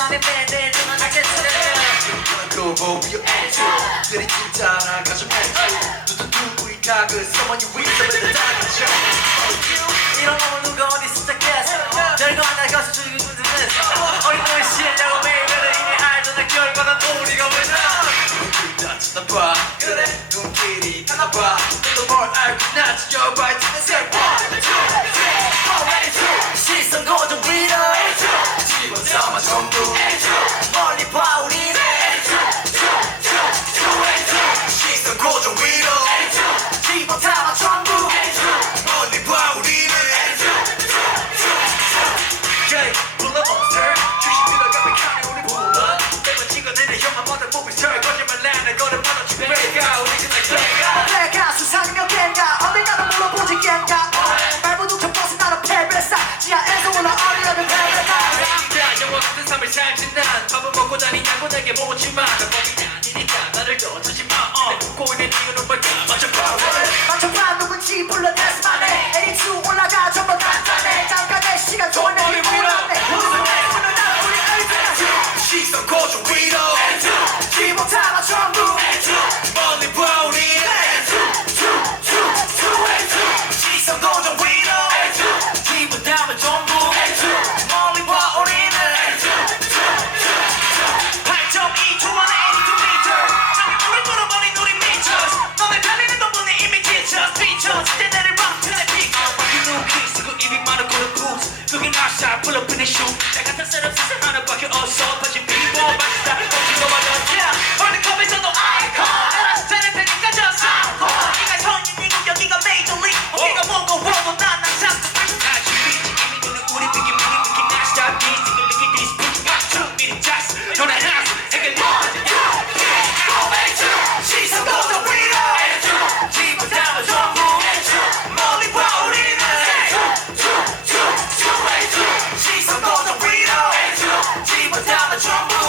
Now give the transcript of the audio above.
간에 밴드 동안 go be your attitude 들이 진짜 나 가져 attitude 두두두 우리 가그 someone you with in the dark and show 이런 몸을 누가 어디 시작했어 별거 하나 가서 죽이는. 어린 놈의 실력을 매일매일 이미 알던 결과는 우리가 왜냐 나 봐. 그래 눈길이 하나 봐. 너도 뭘 알고 나지 your right 삶을 살지 난 밥은 먹고 다니냐고 내게 묻지마 난 법이 아니니까 나를 던지지 마. 어. 웃고 있는 이유는 뭘까? 맞춰봐. 맞춰봐. 누군지 불러내서 up in the shoe. I got the setup, up a hundred bucket all salt, but you people, but you know I love Somebody